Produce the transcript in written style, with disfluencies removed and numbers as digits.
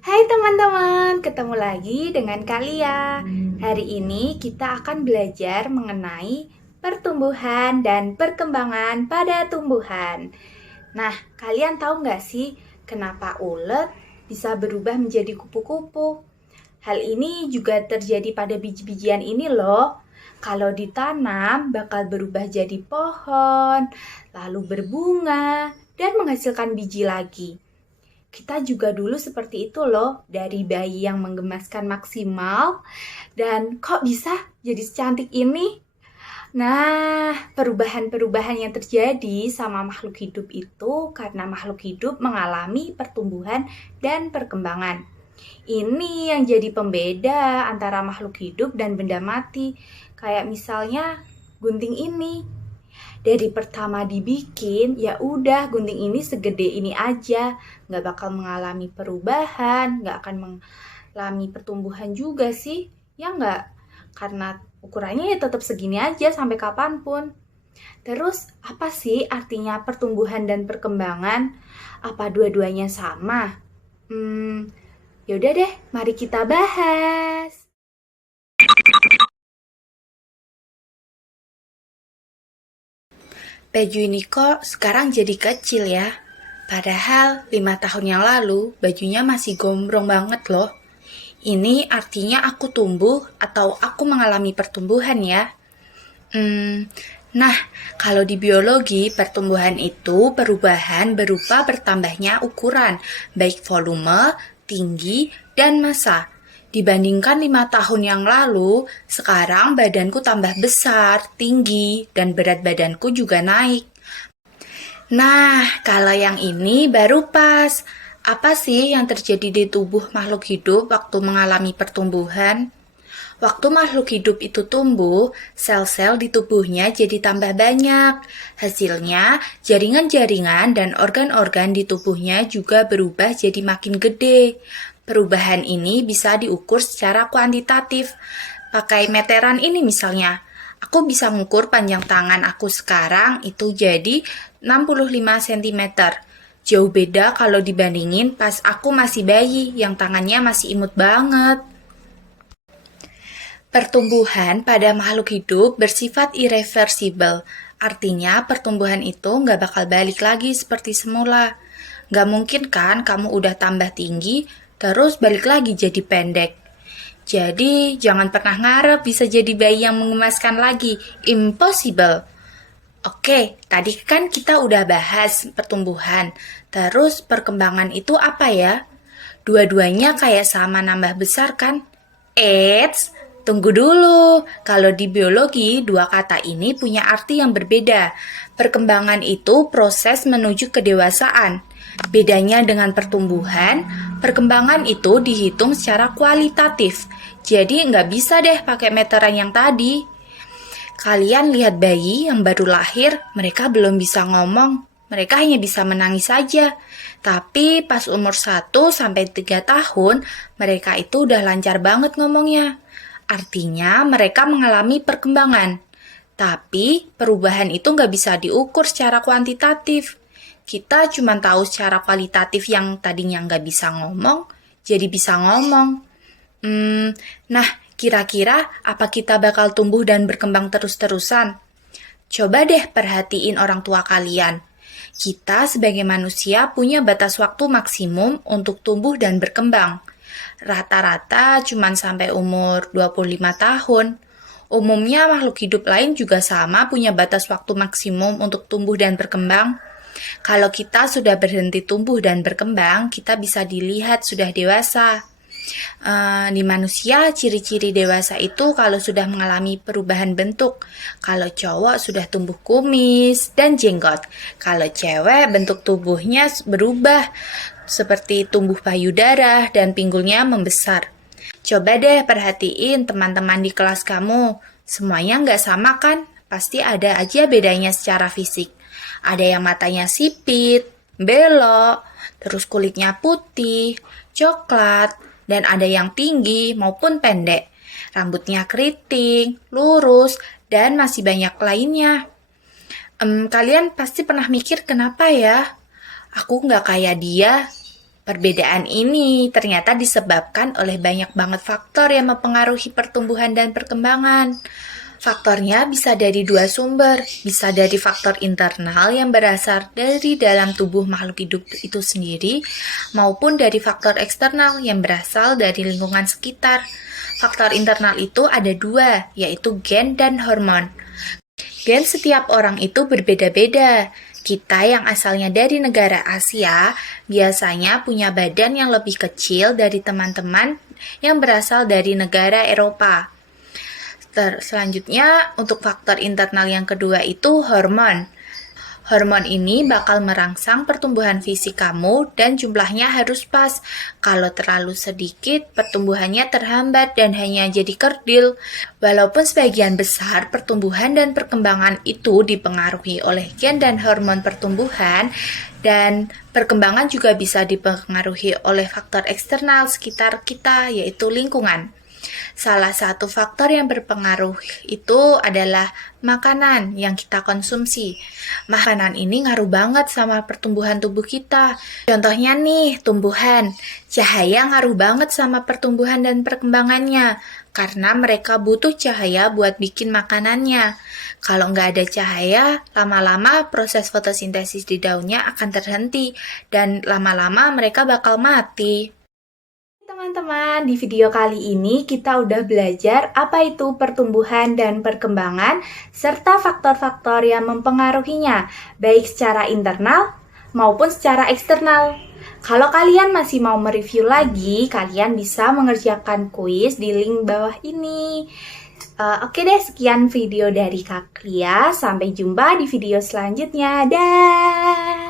Hai teman-teman, ketemu lagi dengan Kalia. Hari ini kita akan belajar mengenai pertumbuhan dan perkembangan pada tumbuhan. Nah, kalian tahu nggak sih kenapa ulet bisa berubah menjadi kupu-kupu? Hal ini juga terjadi pada biji-bijian ini loh. Kalau ditanam bakal berubah jadi pohon, lalu berbunga, dan menghasilkan biji lagi. Kita juga dulu seperti itu loh, dari bayi yang menggemaskan maksimal dan kok bisa jadi secantik ini? Nah, perubahan-perubahan yang terjadi sama makhluk hidup itu karena makhluk hidup mengalami pertumbuhan dan perkembangan. Ini yang jadi pembeda antara makhluk hidup dan benda mati. Kayak misalnya gunting ini. Dari pertama dibikin, ya udah gunting ini segede ini aja, nggak bakal mengalami perubahan, nggak akan mengalami pertumbuhan juga sih, ya nggak? Karena ukurannya ya tetap segini aja sampai kapanpun. Terus apa sih artinya pertumbuhan dan perkembangan? Apa dua-duanya sama? Yaudah deh, mari kita bahas. Baju ini kok sekarang jadi kecil ya? Padahal 5 tahun yang lalu bajunya masih gombrong banget loh. Ini artinya aku tumbuh atau aku mengalami pertumbuhan ya. Hmm, nah, kalau di biologi pertumbuhan itu perubahan berupa bertambahnya ukuran, baik volume, tinggi, dan massa. Dibandingkan 5 tahun yang lalu, sekarang badanku tambah besar, tinggi, dan berat badanku juga naik. Nah, kalau yang ini baru pas. Apa sih yang terjadi di tubuh makhluk hidup waktu mengalami pertumbuhan? Waktu makhluk hidup itu tumbuh, sel-sel di tubuhnya jadi tambah banyak. Hasilnya, jaringan-jaringan dan organ-organ di tubuhnya juga berubah jadi makin gede. Perubahan ini bisa diukur secara kuantitatif. Pakai meteran ini misalnya, aku bisa mengukur panjang tangan aku sekarang itu jadi 65 cm. Jauh beda kalau dibandingin pas aku masih bayi yang tangannya masih imut banget. Pertumbuhan pada makhluk hidup bersifat irreversible. Artinya pertumbuhan itu nggak bakal balik lagi seperti semula. Nggak mungkin kan kamu udah tambah tinggi, terus balik lagi jadi pendek. Jadi jangan pernah ngarep bisa jadi bayi yang mengemaskan lagi. Impossible. Oke, tadi kan kita udah bahas pertumbuhan. Terus perkembangan itu apa ya? Dua-duanya kayak sama nambah besar kan? Eits, tunggu dulu. Kalau di biologi, dua kata ini punya arti yang berbeda. Perkembangan itu proses menuju kedewasaan. Bedanya dengan pertumbuhan, perkembangan itu dihitung secara kualitatif. Jadi nggak bisa deh pakai meteran yang tadi. Kalian lihat bayi yang baru lahir, mereka belum bisa ngomong. Mereka hanya bisa menangis saja. Tapi pas umur 1 sampai 3 tahun, mereka itu udah lancar banget ngomongnya. Artinya mereka mengalami perkembangan. Tapi perubahan itu nggak bisa diukur secara kuantitatif. Kita cuma tahu secara kualitatif yang tadinya nggak bisa ngomong, jadi bisa ngomong. Nah, kira-kira apa kita bakal tumbuh dan berkembang terus-terusan? Coba deh perhatiin orang tua kalian. Kita sebagai manusia punya batas waktu maksimum untuk tumbuh dan berkembang. Rata-rata cuma sampai umur 25 tahun. Umumnya makhluk hidup lain juga sama punya batas waktu maksimum untuk tumbuh dan berkembang. Kalau kita sudah berhenti tumbuh dan berkembang, kita bisa dilihat sudah dewasa. Di manusia, ciri-ciri dewasa itu kalau sudah mengalami perubahan bentuk. Kalau cowok sudah tumbuh kumis dan jenggot. Kalau cewek bentuk tubuhnya berubah seperti tumbuh payudara dan pinggulnya membesar. Coba deh perhatiin teman-teman di kelas kamu. Semuanya nggak sama kan? Pasti ada aja bedanya secara fisik. Ada yang matanya sipit, belok, terus kulitnya putih, coklat, dan ada yang tinggi maupun pendek. Rambutnya keriting, lurus, dan masih banyak lainnya. Kalian pasti pernah mikir kenapa ya? Aku nggak kayak dia. Perbedaan ini ternyata disebabkan oleh banyak banget faktor yang mempengaruhi pertumbuhan dan perkembangan. Faktornya bisa dari dua sumber, bisa dari faktor internal yang berasal dari dalam tubuh makhluk hidup itu sendiri, maupun dari faktor eksternal yang berasal dari lingkungan sekitar. Faktor internal itu ada dua, yaitu gen dan hormon. Gen setiap orang itu berbeda-beda. Kita yang asalnya dari negara Asia biasanya punya badan yang lebih kecil dari teman-teman yang berasal dari negara Eropa. Selanjutnya, untuk faktor internal yang kedua itu hormon. Hormon ini bakal merangsang pertumbuhan fisik kamu dan jumlahnya harus pas. Kalau terlalu sedikit, pertumbuhannya terhambat dan hanya jadi kerdil. Walaupun sebagian besar pertumbuhan dan perkembangan itu dipengaruhi oleh gen dan hormon pertumbuhan, dan perkembangan juga bisa dipengaruhi oleh faktor eksternal sekitar kita, yaitu lingkungan. Salah satu faktor yang berpengaruh itu adalah makanan yang kita konsumsi. Makanan ini ngaruh banget sama pertumbuhan tubuh kita. Contohnya nih, tumbuhan. Cahaya ngaruh banget sama pertumbuhan dan perkembangannya, karena mereka butuh cahaya buat bikin makanannya. Kalau nggak ada cahaya, lama-lama proses fotosintesis di daunnya akan terhenti, dan lama-lama mereka bakal mati. Teman-teman, di video kali ini kita udah belajar apa itu pertumbuhan dan perkembangan serta faktor-faktor yang mempengaruhinya, baik secara internal maupun secara eksternal. Kalau kalian masih mau mereview lagi, kalian bisa mengerjakan kuis di link bawah ini. Oke deh, sekian video dari Kak Lia. Sampai jumpa di video selanjutnya. Dah!